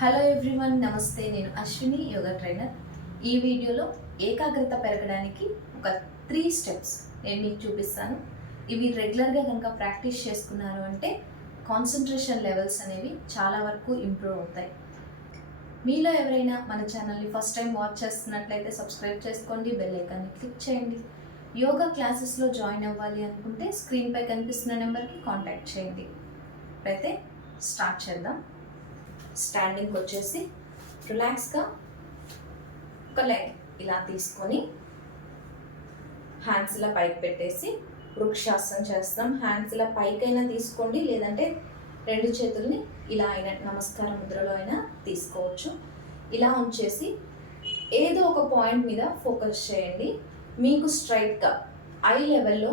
Hello everyone నమస్తే. నేను Ashwini yoga trainer. ఈ వీడియోలో ఏకాగ్రత పెరగడానికి ఒక త్రీ స్టెప్స్ నేను మీకు చూపిస్తాను. ఇవి రెగ్యులర్గా కనుక ప్రాక్టీస్ చేసుకున్నారు అంటే కాన్సన్ట్రేషన్ లెవెల్స్ అనేవి చాలా వరకు ఇంప్రూవ్ అవుతాయి. మీలో ఎవరైనా మన ఛానల్ని ఫస్ట్ టైం వాచ్ చేస్తున్నట్లయితే సబ్స్క్రైబ్ చేసుకోండి బెల్ ఐకాన్ని క్లిక్ చేయండి. యోగా క్లాసెస్లో జాయిన్ అవ్వాలి అనుకుంటే స్క్రీన్పై కనిపిస్తున్న నెంబర్కి కాంటాక్ట్ చేయండి. అయితే స్టార్ట్ చేద్దాం. స్టాండింగ్ వచ్చేసి రిలాక్స్గా ఒక లెగ్ ఇలా తీసుకొని హ్యాండ్స్ ఇలా పైకి పెట్టేసి వృక్షాసనం చేస్తాం. హ్యాండ్స్ ఇలా పైకైనా తీసుకోండి. లేదంటే రెండు చేతుల్ని ఇలా అయినా నమస్కార ముద్రలో అయినా తీసుకోవచ్చు. ఇలా ఉంచేసి ఏదో ఒక పాయింట్ మీద ఫోకస్ చేయండి. మీకు స్ట్రైట్గా ఐ లెవెల్లో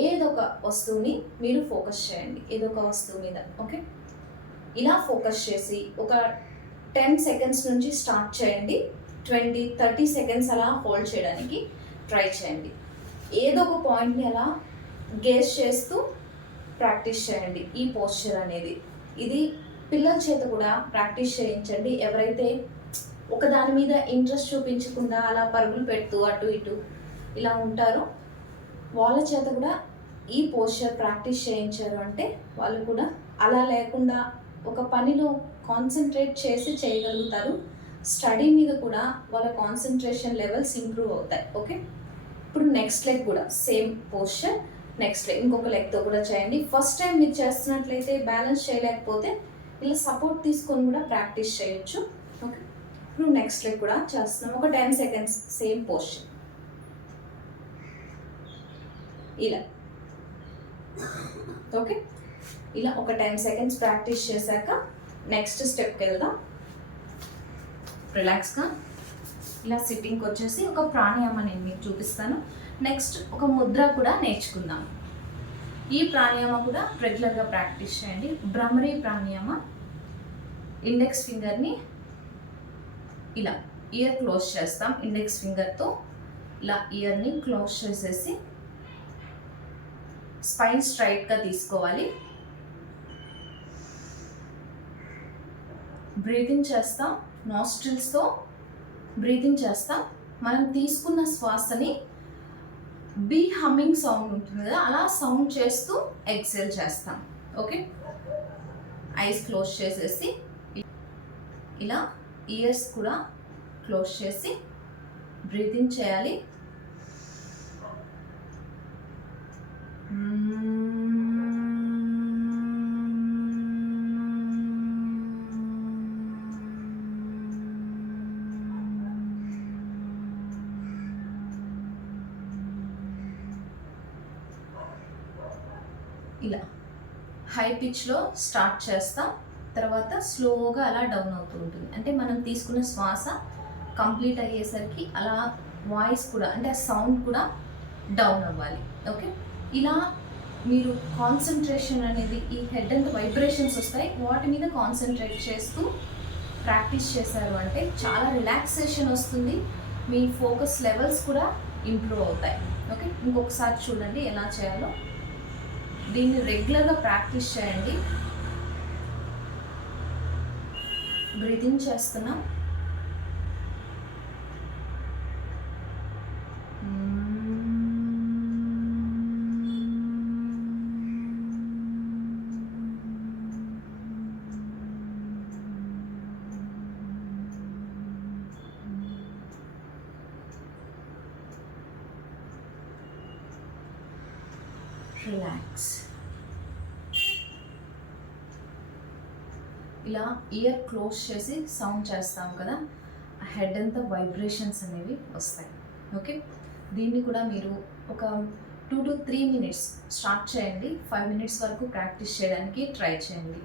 ఏదో ఒక వస్తువుని మీరు ఫోకస్ చేయండి. ఏదో ఒక వస్తువు మీద. ఓకే ఇలా ఫోకస్ చేసి ఒక టెన్ సెకండ్స్ నుంచి స్టార్ట్ చేయండి. ట్వంటీ థర్టీ సెకండ్స్ అలా హోల్డ్ చేయడానికి ట్రై చేయండి. ఏదో ఒక పాయింట్ని అలా గేస్ చేస్తూ ప్రాక్టీస్ చేయండి ఈ పోస్చర్ అనేది. ఇది పిల్లల చేత కూడా ప్రాక్టీస్ చేయించండి. ఎవరైతే ఒక దాని మీద ఇంట్రెస్ట్ చూపించకుండా అలా పరుగులు పెడుతూ అటు ఇటు ఇలా ఉంటారో వాళ్ళ చేత కూడా ఈ పోస్చర్ ప్రాక్టీస్ చేయించారు అంటే వాళ్ళు కూడా అలా లేకుండా ఒక పనిలో కాన్సన్ట్రేట్ చేసి చేయగలుగుతారు. స్టడీ మీద కూడా వాళ్ళ కాన్సన్ట్రేషన్ లెవెల్స్ ఇంప్రూవ్ అవుతాయి. ఓకే ఇప్పుడు నెక్స్ట్ లెగ్ కూడా సేమ్ పోస్చర్ నెక్స్ట్ లెగ్ ఇంకొక లెగ్తో కూడా చేయండి. ఫస్ట్ టైం మీరు చేస్తున్నట్లయితే బ్యాలెన్స్ చేయలేకపోతే ఇలా సపోర్ట్ తీసుకొని కూడా ప్రాక్టీస్ చేయొచ్చు. ఓకే ఇప్పుడు నెక్స్ట్ లెగ్ కూడా చేస్తున్నాం. ఒక టెన్ సెకండ్స్ సేమ్ పోస్చర్ ఇలా. ఓకే ఇలా ఒక టెన్ సెకండ్స్ ప్రాక్టీస్ చేశాక నెక్స్ట్ స్టెప్కి వెళ్దాం. రిలాక్స్గా ఇలా సిట్టింగ్కి వచ్చేసి ఒక ప్రాణాయామ నేను మీకు చూపిస్తాను. నెక్స్ట్ ఒక ముద్ర కూడా నేర్చుకుందాం. ఈ ప్రాణాయామం కూడా రెగ్యులర్గా ప్రాక్టీస్ చేయండి. భ్రమరీ ప్రాణాయామ. ఇండెక్స్ ఫింగర్ని ఇలా ఇయర్ క్లోజ్ చేస్తాం. ఇండెక్స్ ఫింగర్తో ఇలా ఇయర్ని క్లోజ్ చేసేసి స్పైన్ స్ట్రైట్గా తీసుకోవాలి. బ్రీతింగ్ చేస్తాం నాస్ట్రిల్స్తో బ్రీతింగ్ చేస్తాం. మనం తీసుకున్న శ్వాసని బీ హమ్మింగ్ సౌండ్ ఉంటుంది కదా అలా సౌండ్ చేస్తూ ఎక్సెల్ చేస్తాం. ఓకే? ఐస్ క్లోజ్ చేసేసి ఇలా ఇయర్స్ కూడా క్లోజ్ చేసి బ్రీతింగ్ చేయాలి. ఇలా హై పిచ్లో స్టార్ట్ చేస్తాం. తర్వాత స్లోగా అలా డౌన్ అవుతూ ఉంటుంది. అంటే మనం తీసుకున్న శ్వాస కంప్లీట్ అయ్యేసరికి అలా వాయిస్ కూడా అంటే ఆ సౌండ్ కూడా డౌన్ అవ్వాలి. ఓకే? ఇలా మీరు కాన్సన్ట్రేషన్ అనేది ఈ హెడ్ అండ్ వైబ్రేషన్స్ వస్తాయి. వాటి మీద కాన్సన్ట్రేట్ చేస్తూ ప్రాక్టీస్ చేశారు అంటే చాలా రిలాక్సేషన్ వస్తుంది. మీ ఫోకస్ లెవెల్స్ కూడా ఇంప్రూవ్ అవుతాయి. ఓకే? ఇంకొకసారి చూడండి ఎలా చేయాలో. దీన్ని రెగ్యులర్గా ప్రాక్టీస్ చేయండి. బ్రీతింగ్ చేస్తున్నాం. రిలాక్స్ ఇలా ఇయర్ క్లోజ్ చేసి సౌండ్ చేస్తాం కదా ఆ హెడ్ అంతా వైబ్రేషన్స్ అనేవి వస్తాయి. ఓకే దీన్ని కూడా మీరు ఒక two to three minutes start చేయండి. ఫైవ్ మినిట్స్ వరకు ప్రాక్టీస్ చేయడానికి ట్రై చేయండి.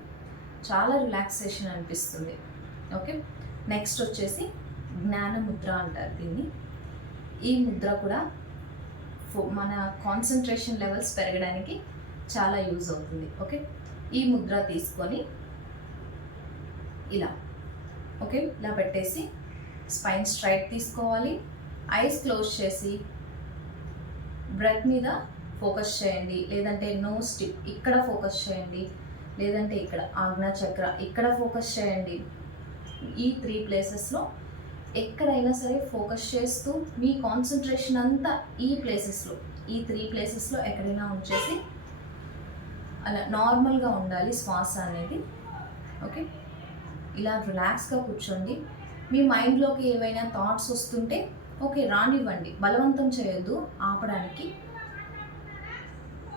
చాలా రిలాక్సేషన్ అనిపిస్తుంది. ఓకే నెక్స్ట్ వచ్చేసి జ్ఞాన ముద్ర అంటారు దీన్ని. ఈ ముద్ర కూడా మన కాన్సన్ట్రేషన్ లెవెల్స్ పెరగడానికి చాలా యూజ్ అవుతుంది. ఓకే ఈ ముద్ర తీసుకొని ఇలా ఓకే ఇలా పెట్టేసి స్పైన్ స్ట్రైట్ తీసుకోవాలి. ఐస్ క్లోజ్ చేసి బ్రెత్ మీద ఫోకస్ చేయండి. లేదంటే నో స్టిప్ ఇక్కడ ఫోకస్ చేయండి. లేదంటే ఇక్కడ ఆజ్ఞా చక్ర ఇక్కడ ఫోకస్ చేయండి. ఈ త్రీ ప్లేసెస్లో ఎక్కడైనా సరే ఫోకస్ చేస్తూ మీ కాన్సన్ట్రేషన్ అంతా ఈ ప్లేసెస్లో ఈ త్రీ ప్లేసెస్లో ఎక్కడైనా ఉంచేసి అలా నార్మల్గా ఉండాలి శ్వాస అనేది. ఓకే ఇలా రిలాక్స్గా కూర్చోండి. మీ మైండ్లోకి ఏవైనా థాట్స్ వస్తుంటే ఓకే రానివ్వండి. బలవంతం చేయొద్దు ఆపడానికి.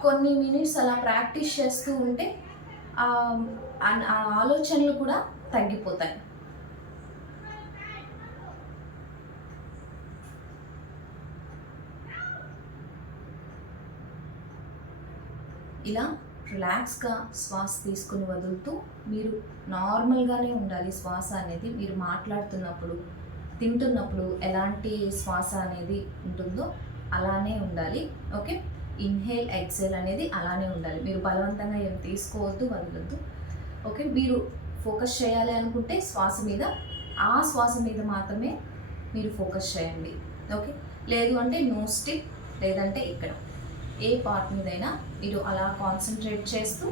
కొన్ని మినిట్స్ అలా ప్రాక్టీస్ చేస్తూ ఉంటే ఆ ఆ ఆలోచనలు కూడా తగ్గిపోతాయి. ఇలా రిలాక్స్గా శ్వాస తీసుకుని వదులుతూ మీరు నార్మల్గానే ఉండాలి శ్వాస అనేది. మీరు మాట్లాడుతున్నప్పుడు తింటున్నప్పుడు ఎలాంటి శ్వాస అనేది ఉంటుందో అలానే ఉండాలి. ఓకే? ఇన్హేల్ ఎక్సేల్ అనేది అలానే ఉండాలి. మీరు బలవంతంగా ఏం తీసుకోవద్దు వదలొద్దు. ఓకే? మీరు ఫోకస్ చేయాలి అనుకుంటే శ్వాస మీద ఆ శ్వాస మీద మాత్రమే మీరు ఫోకస్ చేయండి. ఓకే? లేదు అంటే నో స్టిక్ లేదంటే ఇక్కడ. ఏ పార్ట్ మీదైనా మీరు అలా కాన్సన్ట్రేట్ చేస్తూ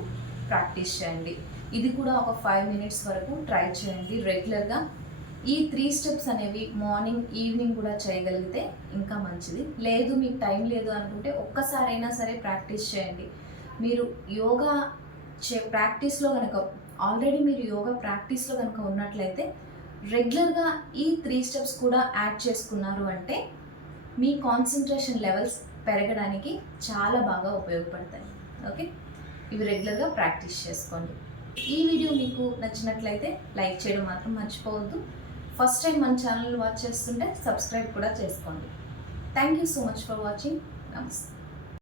ప్రాక్టీస్ చేయండి. ఇది కూడా ఒక ఫైవ్ మినిట్స్ వరకు ట్రై చేయండి రెగ్యులర్గా ఈ త్రీ స్టెప్స్ అనేవి మార్నింగ్ ఈవినింగ్ కూడా చేయగలిగితే ఇంకా మంచిది. లేదు మీకు టైం లేదు అనుకుంటే ఒక్కసారైనా సరే ప్రాక్టీస్ చేయండి. మీరు యోగా చే ప్రాక్టీస్లో కనుక ఆల్రెడీ మీరు యోగా ప్రాక్టీస్లో కనుక ఉన్నట్లయితే రెగ్యులర్గా ఈ త్రీ స్టెప్స్ కూడా యాడ్ చేసుకున్నారు అంటే మీ కాన్సన్ట్రేషన్ లెవెల్స్ పెరగడానికి చాలా బాగా ఉపయోగపడతాయి. ఓకే? ఇవి రెగ్యులర్గా ప్రాక్టీస్ చేసుకోండి. ఈ వీడియో మీకు నచ్చినట్లయితే లైక్ చేయడం మాత్రం మర్చిపోవద్దు. ఫస్ట్ టైం మన ఛానల్ వాచ్ చేస్తుంటే సబ్స్క్రైబ్ కూడా చేసుకోండి. Thank you so much for watching. నమస్తే.